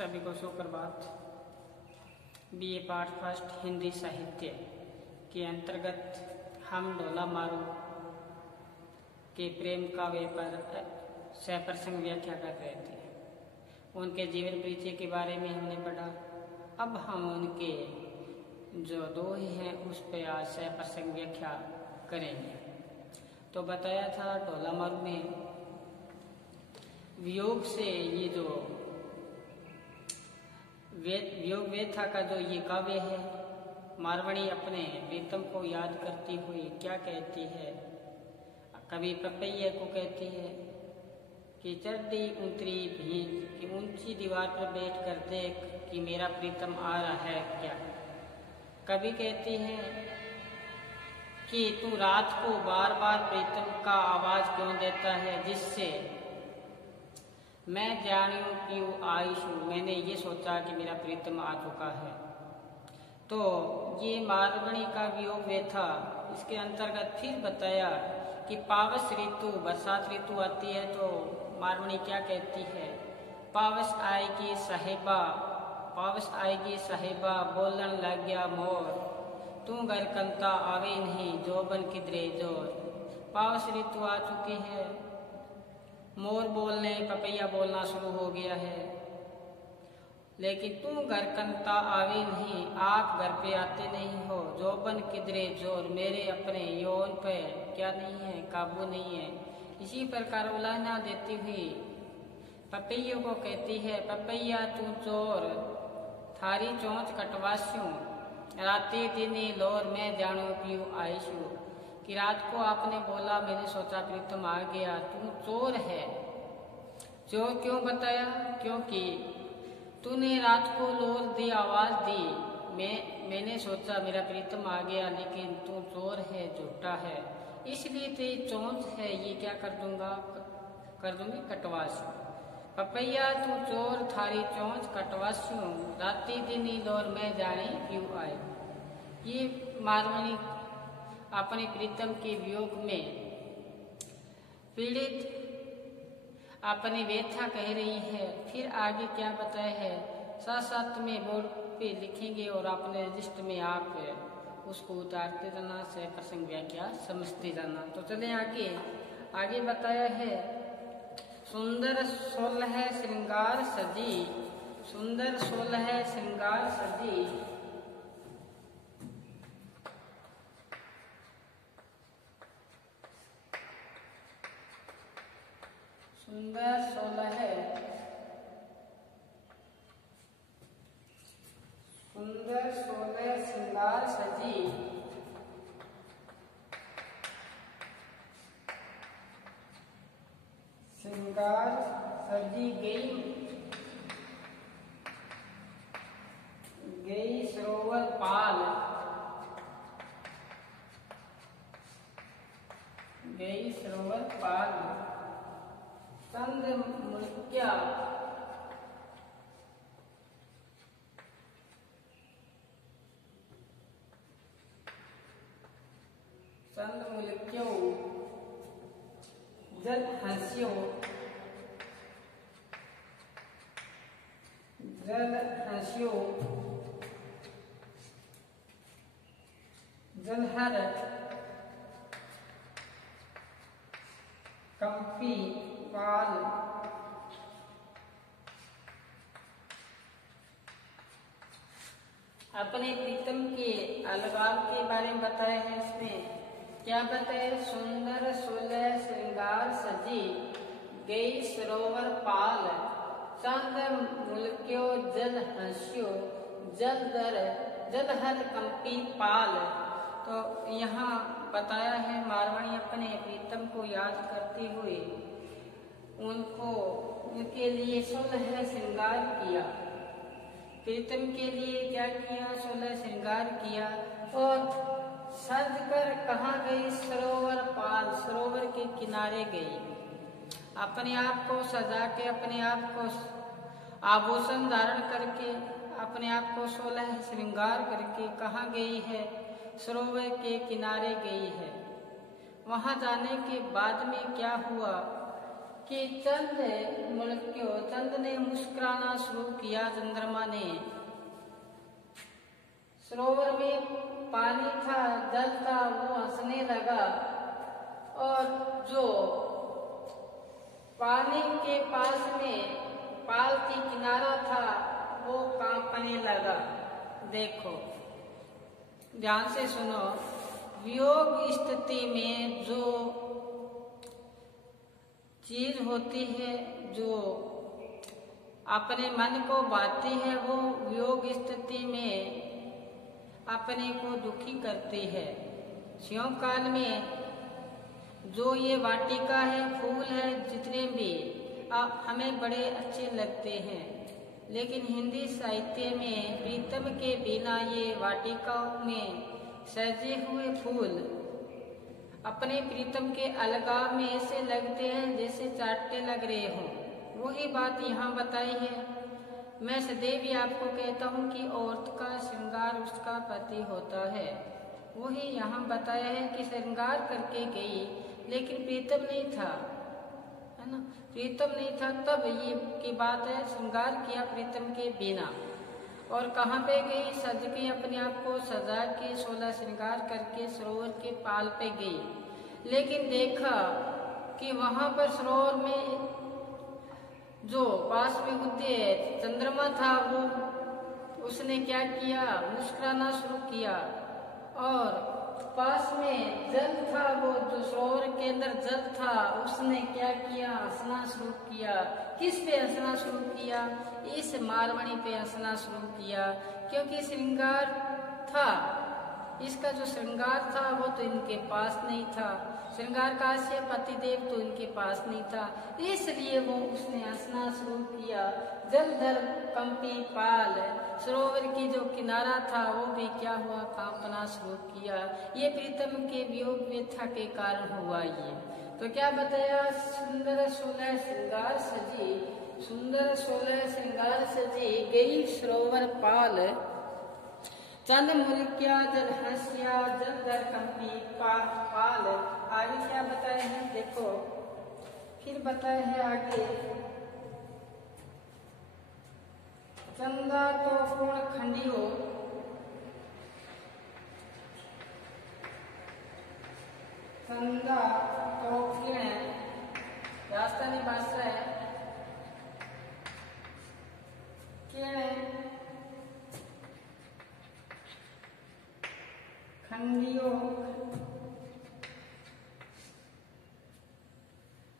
सभी को सुप्रभात। बीए पाठ फर्स्ट हिंदी साहित्य के अंतर्गत हम ढोला मारू के प्रेम काव्य पर सप्रसंग व्याख्या कर रहे थे। उनके जीवन परिचय के बारे में हमने पढ़ा। अब हम उनके जो दोहे हैं उस पर आज सप्रसंग व्याख्या करेंगे। तो बताया था ढोला मारू में वियोग से ये जो वियोग व्यथा का जो ये काव्य है, मारवाड़ी अपने प्रीतम को याद करती हुई क्या कहती है। कभी पपैये को कहती है कि चढ़ी उतरी भींग कि ऊंची दीवार पर बैठ कर देख कि मेरा प्रीतम आ रहा है क्या। कभी कहती है कि तू रात को बार बार प्रीतम का आवाज क्यों देता है, जिससे मैं जानूं कि वो आयुष हूँ, मैंने ये सोचा कि मेरा प्रीतम आ चुका है। तो ये मारवाड़ी का वियोग व्यथा। इसके अंतर्गत फिर बताया कि पावस ऋतु बरसात ऋतु आती है तो मारवाड़ी क्या कहती है, पावस आएगी साहिबा बोलन लग गया मोर, तू घर कंता आवे नहीं जोबन किधरे जोर। पावस ऋतु आ चुकी है, मोर बोलने पपैया बोलना शुरू हो गया है, लेकिन तू घर कंता आवे नहीं, आप घर पे आते नहीं हो। जोबन किधरे जोर, मेरे अपने यौन पे क्या नहीं है, काबू नहीं है। इसी प्रकार उलाहना देती हुई पपैयों को कहती है, पपैया तू चोर थारी चोंच कटवास्यूं, राती दिनी लोर मैं जानू पियो आयशू। कि रात को आपने बोला, मैंने सोचा प्रीतम आ गया, तू चोर है। चोर क्यों बताया, क्योंकि तूने रात को लोर दी आवाज दी, मैंने सोचा मेरा प्रीतम आ गया, लेकिन तू चोर है, झूठा है, इसलिए तेरी चोंच है ये क्या कर दूंगी कटवास्यूं। पपैया तू चोर थारी चोंच कटवास्यूं, राती दिनी लोर मैं जानी क्यों आए। ये मारवाड़ी अपने प्रीतम के वियोग में पीड़ित अपनी व्यथा कह रही है। फिर आगे क्या बताया है, साथ में बोर्ड पे लिखेंगे और अपने रजिस्टर में आप उसको उतारते जाना, से प्रसंग व्याख्या समझते जाना। तो चले आगे बताया है, सुंदर सोलह श्रृंगार सजी, सुंदर सोलह श्रृंगार सजी, सुंदर सोलह श्रृंगार सजी, श्रृंगार सजी गई सरोवर पाल, गई सरोवर पाल, चंद मुल्क्या जल हंस्यो जलहर कंपी पाल, अपने प्रीतम के अलगाव के बारे में बताया है। इसमें क्या बताया, सुंदर सोलह श्रृंगार सजी गई सरोवर पाल, चंद मुल्क्यो जल हंस्यो जलहर कंपी पाल। तो यहाँ बताया है मारवाड़ी अपने प्रीतम को याद करते हुए उनके लिए 16 श्रृंगार किया। प्रीतम के लिए क्या किया, 16 श्रृंगार किया। और सज कर कहाँ गई, सरोवर पाल, सरोवर के किनारे गई। अपने आप को सजा के, अपने आप को आभूषण धारण करके, अपने आप को 16 श्रृंगार करके कहाँ गई है, सरोवर के किनारे गई है। वहां जाने के बाद में क्या हुआ कि चंद मुल्क्यों, चंद ने मुस्कुराना शुरू किया। चंद्रमा ने सरोवर में पानी था, जल था, वो हंसने लगा और जो पानी के पास में पाल की किनारा था वो कांपने लगा। देखो ध्यान से सुनो, वियोग स्थिति में जो चीज होती है जो अपने मन को भाती है वो वियोग स्थिति में अपने को दुखी करती है। स्यों काल में जो ये वाटिका है, फूल है, जितने भी हमें बड़े अच्छे लगते हैं, लेकिन हिंदी साहित्य में प्रीतम के बिना ये वाटिकाओं में सजे हुए फूल अपने प्रीतम के अलगाव में ऐसे लगते हैं जैसे चाटते लग रहे हों। वही बात यहाँ बताई है। मैं सदैव ही आपको कहता हूँ कि औरत का श्रृंगार उसका पति होता है। वही यहाँ बताया है कि श्रृंगार करके गई, लेकिन प्रीतम नहीं था, है ना, प्रीतम नहीं था। तब ये की बात है, श्रृंगार किया प्रीतम के बिना। और कहाँ पे गई? सज के अपने आप को सजा के 16 श्रृंगार करके सरोवर के पाल पे गई। लेकिन देखा कि वहां पर सरोवर में जो पास में होते चंद्रमा था वो उसने क्या किया? मुस्कुराना शुरू किया। और पास में जल था, वो जो सरोवर के अंदर जल था उसने क्या किया? हंसना शुरू किया। किस पे हंसना शुरू किया? इस मारवाड़ी पे हंसना शुरू किया, क्योंकि श्रृंगार था। इसका जो श्रृंगार था वो तो इनके पास नहीं था। श्रृंगार का आशय पतिदेव तो इनके पास नहीं था, इसलिए वो उसने हंसना शुरू किया। जलधर कंपी पाल, सरोवर की जो किनारा था वो भी क्या हुआ? कांपना शुरू किया। ये प्रीतम के वियोग व्यथा के कारण हुआ। ये तो क्या बताया? सुंदर 16 श्रृंगार सजी, सुंदर 16 श्रृंगार सजी गई सरोवर पाल। चंद मुल्क्या जल हंसिया, जलधर कंपी पाल। आगे क्या बताए हैं? देखो फिर बताए हैं आगे, चंदा तो पूर्ण खंडियो, चंदा तो किरण, राजस्थानी भाषा है, किरण खंडियो,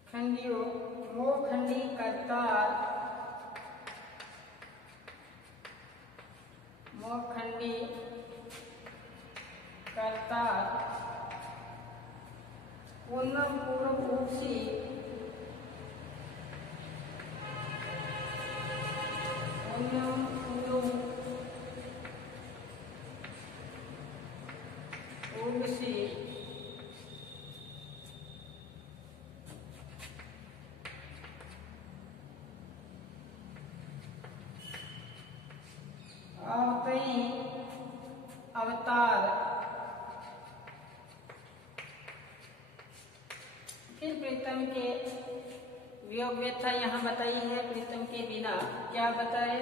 खंडियो वो खंडी करतार, मोखंडी करतार, पूर्णम पूर्व ऊपसी, पूर्णम पूर्व ऊपसी, अवतार। फिर प्रीतम के वियोग व्यथा यहाँ बताई है। प्रीतम के बिना क्या बताए?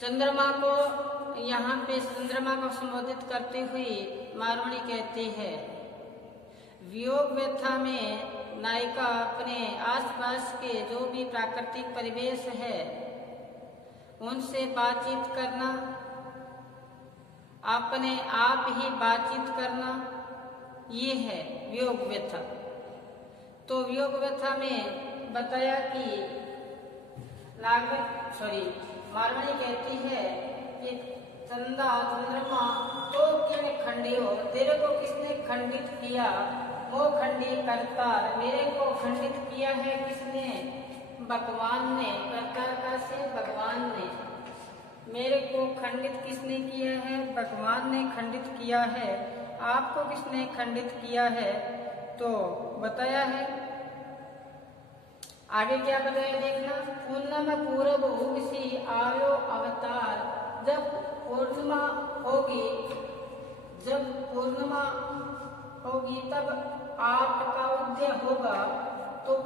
चंद्रमा को यहाँ पे चंद्रमा को संबोधित करते हुए मारवाड़ी कहते हैं, वियोग व्यथा में नायिका अपने आसपास के जो भी प्राकृतिक परिवेश है उनसे बातचीत करना, अपने आप ही बातचीत करना, ये है वियोग व्यथा। तो वियोग व्यथा में बताया कि मारवाड़ी कहती है कि चंदा चंद्रमा तो किन खंडी हो, तेरे को किसने खंडित किया? वो खंडी करतार, मेरे को खंडित किया है किसने? भगवान ने। करतार का से भगवान ने। मेरे को खंडित किसने किया है? भगवान ने खंडित किया है। आपको किसने खंडित किया है? तो बताया है। आगे क्या बताया देखना, पूर्णिमा पूरब उगसी आयो अवतार। जब पूर्णिमा होगी, जब पूर्णिमा होगी तब आपका उदय होगा। तो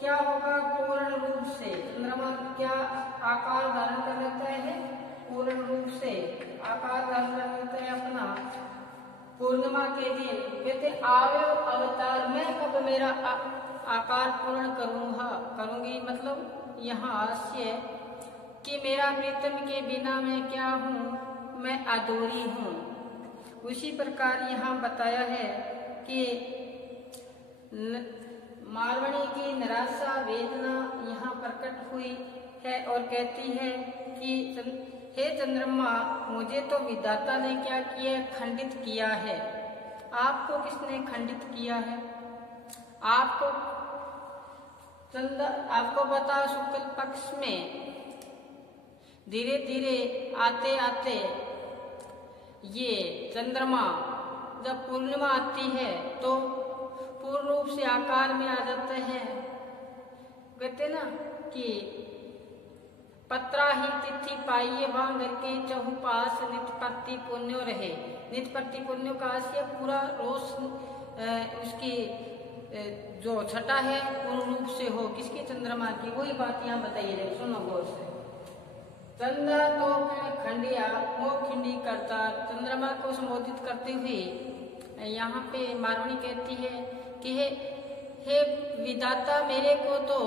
क्या होगा? पूर्ण रूप से। चंद्रमा क्या आकार धारण कर लेता है? पूर्ण रूप से आकार धारण कर लेता है अपना। पूर्णिमा के दिन कहते आवे अवतार, मैं कब मेरा आकार पूर्ण करूंगी, मतलब यहाँ हास्य कि मेरा प्रीतम के बिना मैं क्या हूँ? मैं अधूरी हूँ। उसी प्रकार यहाँ बताया है कि मारवाड़ी की निराशा वेदना यहाँ प्रकट हुई है और कहती है कि हे चंद्रमा, मुझे तो विधाता ने क्या किया? खंडित किया है। आपको किसने खंडित किया है? आपको बता, शुक्ल पक्ष में धीरे धीरे आते आते ये चंद्रमा जब पूर्णिमा आती है तो पूर्ण रूप से आकार में आ जाते हैं। कहते ना कि पत्रा ही तिथि पाइये वहां घर के चहुपास, नित प्रति पुण्यो रहे। नित प्रति पुण्यो का आशय पूरा रोज उसकी जो छटा है पूर्ण रूप से हो। किसकी? चंद्रमा की। वही बात यहाँ बताइए, रहे सुनो गौर से। चंद्र तो खंडिया मोह खिंडी करता, चंद्रमा को संबोधित करते हुए यहाँ पे मारवाड़ी कहती है कि हे विधाता, मेरे को तो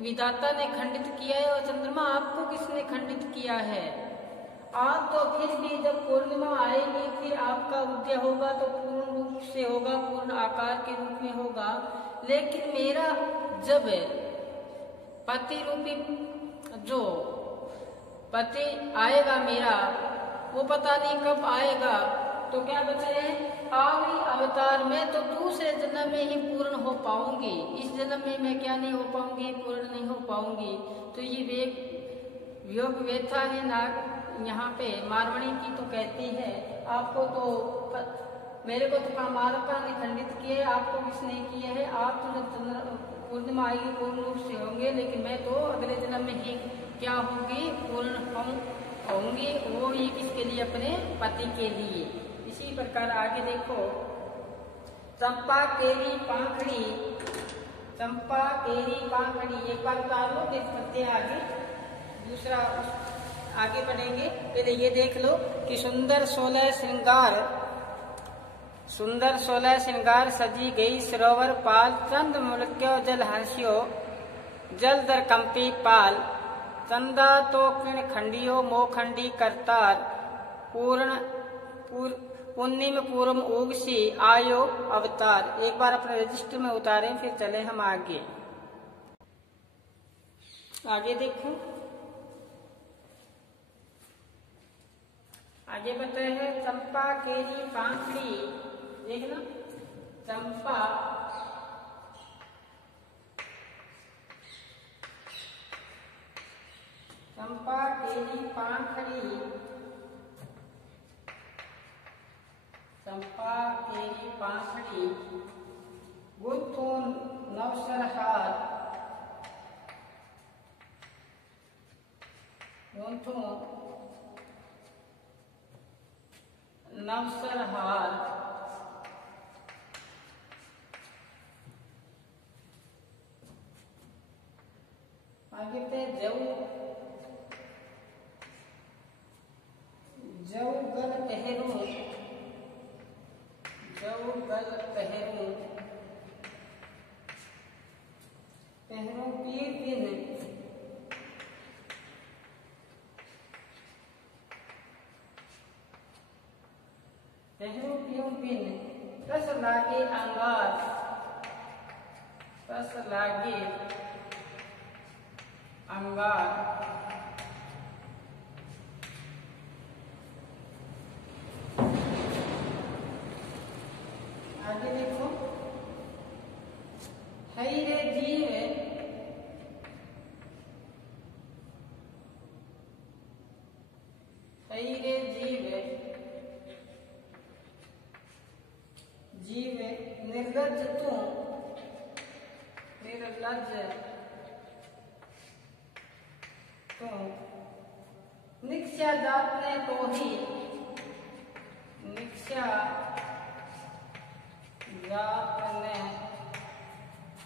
विधाता ने खंडित किया है। और चंद्रमा, आपको किसने खंडित किया है? आप तो फिर भी जब पूर्णिमा आएगी फिर आपका उदय होगा तो पूर्ण रूप से होगा, पूर्ण आकार के रूप में होगा। लेकिन मेरा जब पति रूपी जो पति आएगा मेरा, वो पता नहीं कब आएगा। तो क्या बताए? आवी अवतार, मैं तो दूसरे जन्म में ही पूर्ण हो पाऊंगी। इस जन्म में मैं क्या नहीं हो पाऊंगी? पूर्ण नहीं हो पाऊंगी। तो ये योग व्यथा है ना यहाँ पे मारवाड़ी की। तो कहती है आपको तो मेरे को तो मालका ने खंडित किए, आपको किसने किए है? आप तो जब चंद्र पूर्णिमा आएगी पूर्ण रूप से होंगे, लेकिन मैं तो अगले जन्म में ही क्या होगी? पूर्ण होंगी। वो ये किसके लिए? अपने पति के लिए। इसी प्रकार आगे देखो, चंपा केरी पाखड़ी, चंपा केरी पाखड़ी। एक बार उतार लो, फिर पढ़ते आगे, दूसरा आगे बढ़ेंगे। पहले ये देख लो कि सुंदर 16 श्रृंगार सजी गई सरोवर पाल, चंद मुल्क्यो जल हंस्यो जल दर कंपी पाल। चंदा तो किण खंडियो मोखंडी करतार, पूर्णिम पूर्व उगसी आयो अवतार। एक बार अपने रजिस्टर में उतारें, फिर चले हम आगे। आगे देखो, आगे बताए है चंपा केरी पाखड़ी। देखना, चंपा केरी पाखड़ी, चंपा केरी पाखड़ी। गुथो नवसर हार, गुथो नवसर हार। आगे पे जऊ गल पहरू, जऊ गल पहरू, पहरू पीर दिन। पहरू पीर दिन, रस लागे अंगार, रस लागे अंगार। आगे देखो, हई रे जीव, हई रे जीव, जीव निर्लज तू, निर्लज तू। निक्ष्या जात ने तो ही, निक्ष्या जात ने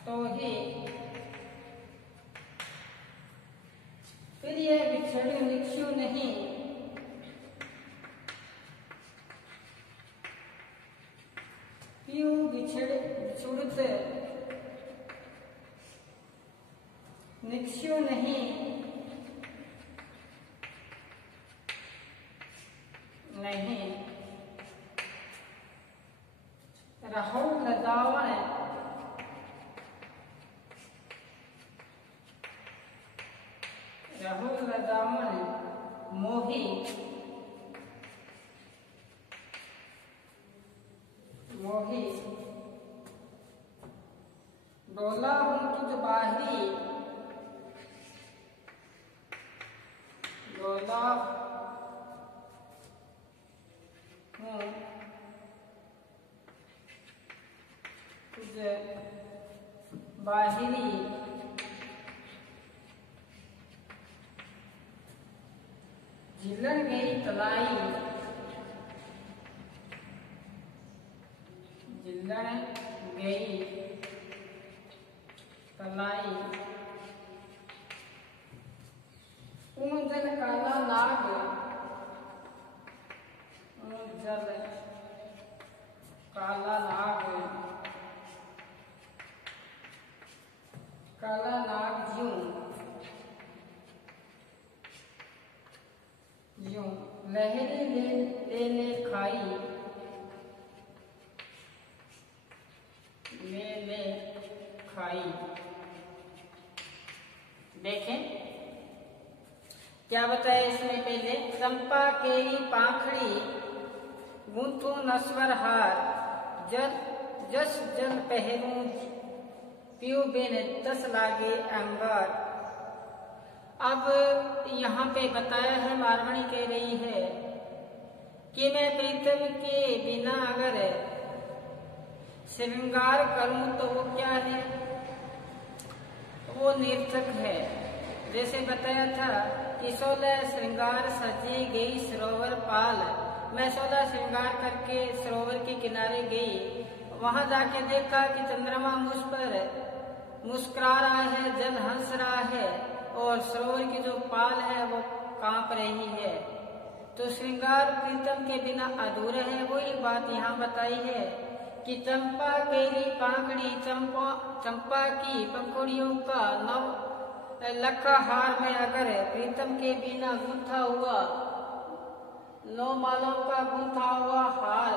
तो ही बिछड़ निक्षु नहीं, पियू बिछुड़त निक्षु नहीं, नहीं रहो लजावन, रहो लजावन मोही, मोही डोला हूँ तुझ बाहरी, डोला हूँ तुझ बाहरी, झिलन गई तलाई, झिलन गई तलाई, ऊंजल काला नाग, ऊंजल काला नाग, काला नाग ज्यों, ज्यों लहरी ले खाई, ले खाई। देखें क्या बताया इसमें पहले, चंपा केरी पाखड़ी गूंथू नस्वर हार, जल जस जल पहनू पियो बिन तस लागे अंगार। अब यहाँ पे बताया है, मारवाड़ी कह रही है कि मैं प्रीतम के बिना अगर श्रृंगार करूं तो वो क्या है, वो निर्थक है। जैसे बताया था कि 16 श्रृंगार सजी गई सरोवर पाल, मैं 16 श्रृंगार करके सरोवर के किनारे गई, वहां जाके देखा कि चंद्रमा मुझ पर मुस्कुरा रहा है, जल हंस रहा है और सरोवर की जो पाल है वो कांप रही है। तो श्रृंगार प्रीतम के बिना अधूरा है। वही बात यहाँ बताई है कि चंपा केरी पाखड़ी, चंपा की पंखुड़ियों का नव लखा हार में अगर प्रीतम के बिना गूंथा हुआ 9 मालों का गूंथा हुआ हार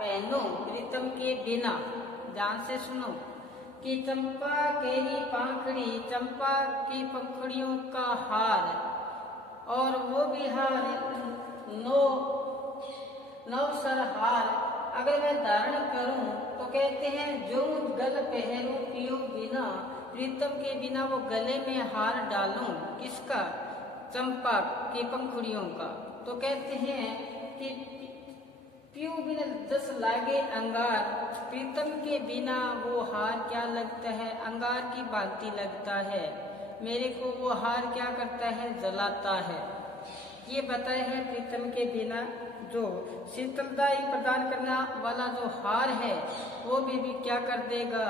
पहनो प्रीतम के बिना, ध्यान से सुनो कि चंपा केरी पाखड़ी, चंपा की पंखुड़ियों का हार, और वो भी हार 9 सर हार अगर मैं धारण करूं तो कहते हैं जो गल पहनूं पियो बिना, प्रीतम के बिना वो गले में हार डालूं, किसका, चंपा की पंखुड़ियों का। तो कहते हैं कि पियो बिना जस लागे अंगार, प्रीतम के बिना वो हार क्या लगता है, अंगार की भांति लगता है। मेरे को वो हार क्या करता है, जलाता है। ये बताया है प्रीतम के बिना जो शीतलता प्रदान करने वाला जो हार है वो भी क्या कर देगा,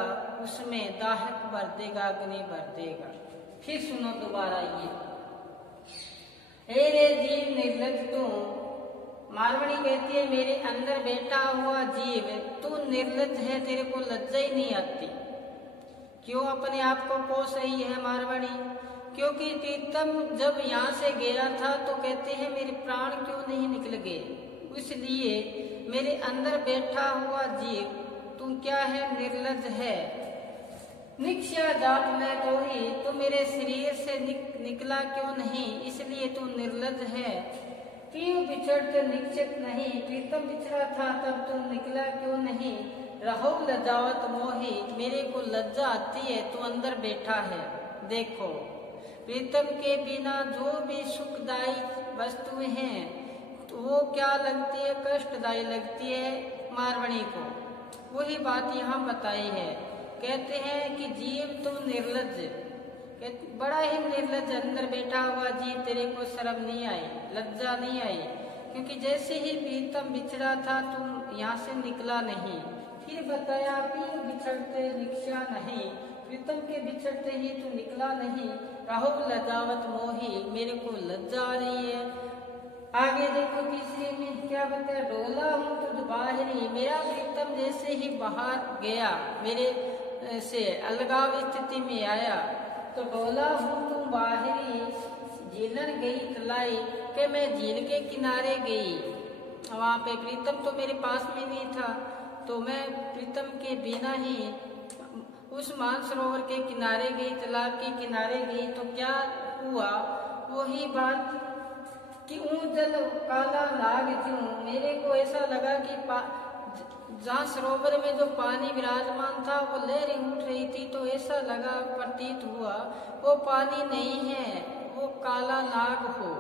उसमें दाहक भर देगा, अग्नि भर देगा। फिर सुनो दोबारा ये, हे रे जीव निर्लज तू, मारवाड़ी कहती है मेरे अंदर बैठा हुआ जीव तू निर्लज है, तेरे को लज्जा ही नहीं आती। क्यों अपने आप को कोस रही है मारवाड़ी, क्योंकि प्रीतम जब यहाँ से गया था तो कहते हैं मेरे प्राण क्यों नहीं निकल गए, इसलिए मेरे अंदर बैठा हुआ जीव तू क्या है, निर्लज है। निक्षा जात में तो ही तो मेरे शरीर से निकला क्यों नहीं, इसलिए तू निर्लज है। पियू बिछड़ते निश्चित नहीं, प्रीतम बिछड़ा था तब तू निकला क्यों नहीं। रहो लजावत मोही, मेरे को लज्जा आती है तू अंदर बैठा है। देखो प्रीतम के बिना जो भी सुखदायी वस्तुएं हैं तो वो क्या लगती है, कष्टदायी लगती है मारवाड़ी को। वही बात यहाँ बताई है। कहते हैं कि जीव तुम निर्लज, बड़ा ही निर्लज अंदर बैठा हुआ जीव, तेरे को शर्म नहीं आई, लज्जा नहीं आई, क्योंकि जैसे ही प्रीतम बिछड़ा था तुम यहाँ से निकला नहीं। फिर बताया कि बिछड़ते निक्षा नहीं, प्रीतम के बिछड़ते ही तू निकला नहीं, रहो लजावत मोही, मेरे को लज्जा आ रही है। आगे देखो तीसरे में क्या बताया, डोला हूँ तुझ बाहरी, मेरा प्रीतम जैसे ही बाहर गया मेरे से अलगाव स्थिति में आया, तो डोला हूँ तुम बाहरी, झीलन गई तलाई कि मैं झील के किनारे गई। वहाँ पे प्रीतम तो मेरे पास में नहीं था, तो मैं प्रीतम के बिना ही उस मानसरोवर के किनारे गई, तालाब के किनारे गई। तो क्या हुआ, वही बात कि ऊं जल काला नाग ज्यों, मेरे को ऐसा लगा कि जहाँ सरोवर में जो पानी विराजमान था वो लहरें उठ रही थी, तो ऐसा लगा, प्रतीत हुआ वो पानी नहीं है, वो काला नाग हो।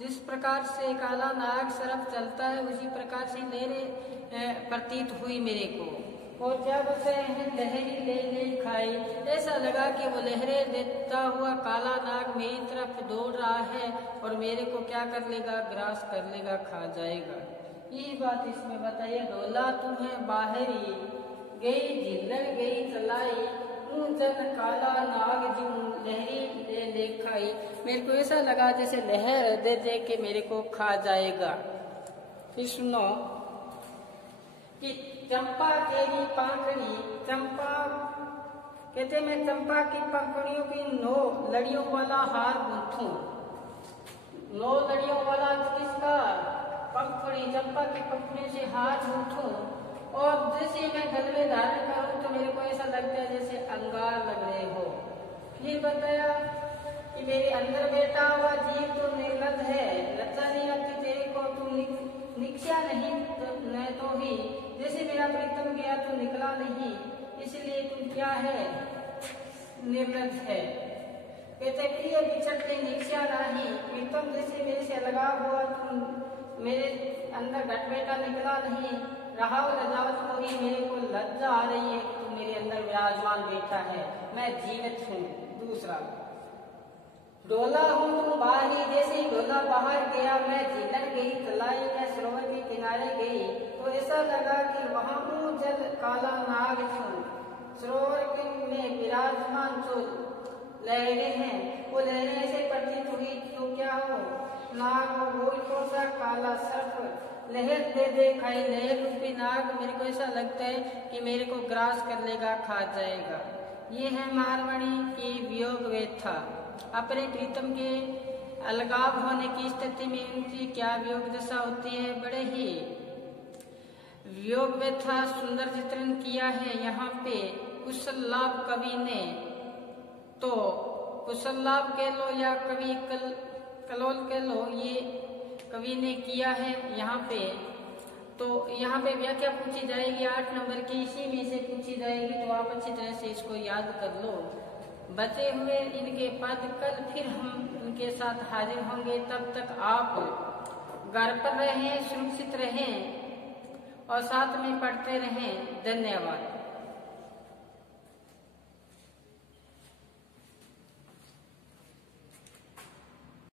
जिस प्रकार से काला नाग सरफ चलता है उसी प्रकार से लहरें प्रतीत हुई मेरे को। और क्या बताए हैं, लहरी ले ले खाई, ऐसा लगा कि वो लहरें देता हुआ काला नाग मेरी तरफ दौड़ रहा है और मेरे को क्या कर लेगा, ग्रास कर लेगा, खा जाएगा। यही बात इसमें बताइए, डोला तुम्हें बाहरी, गई झिल्लर गई चलाई, जन काला नाग जी लहरी ले ले खाई, मेरे को ऐसा लगा जैसे लहर दे दे के मेरे को खा जाएगा। फिर सुनो कि चंपा तेरी पंखड़ी, चंपा कहते मैं चंपा की पंखड़ियों की 9 लड़ियों वाला हार गूंथूं। 9 लड़ियों वाला किसका, पंखड़ी, चंपा की पंखड़ी से हार गूंथूं, और जैसे मैं गले में धारण करूं तो मेरे को ऐसा लगता है जैसे अंगार लग रहे हो। फिर बताया कि मेरे अंदर बैठा हुआ जीव तो निर्लज है, लज्जा नहीं आती तेरे को, तुम निकसिया नहीं तो ही, जैसे मेरा प्रीतम गया तो निकला नहीं, इसलिए तुम क्या है, निर्लज है। कहते प्रिय बिछड़ते निकसिया नहीं, प्रीतम जैसे मेरे से लगाव हुआ, तुम मेरे अंदर घट बैठा निकला नहीं, रहा लजावत को ही, मेरे को लज्जा आ रही है कि तुम मेरे अंदर विराजमान बैठा है, मैं जीवित हूँ। दूसरा, डोला हूँ तुम बाहरी, जैसे ही डोला बाहर गया मैं झीलन गई तलाई, मैं सरोवर के किनारे गई, तो ऐसा लगा कि वहाँ जल काला नाग छूं, सरोवर के में विराजमान जो लहरें हैं वो लहरें ऐसे प्रतीत हुई तो क्या हो, नाग हो, वो कौन सा काला सर्प लहर दे दे खाई, लहर रूपी नाग मेरे को ऐसा लगता है कि मेरे को ग्रास कर लेगा, खा जाएगा। ये है महारवणी की वियोग व्यथा। अपने प्रीतम के अलगाव होने की स्थिति में उनकी क्या वियोग दशा होती है, बड़े ही वियोग व्यथा सुंदर चित्रण किया है यहाँ पे कुशललाभ कवि ने। तो कुशललाभ कह लो या कवि कलोल कह लो, ये कवि ने किया है यहाँ पे। तो यहाँ पे व्याख्या पूछी जाएगी 8 नंबर की, इसी में से पूछी जाएगी, तो आप अच्छी तरह से इसको याद कर लो। बचे हुए इनके पद कल फिर हम उनके साथ हाजिर होंगे, तब तक आप घर पर रहें, सुरक्षित रहें और साथ में पढ़ते रहें। धन्यवाद।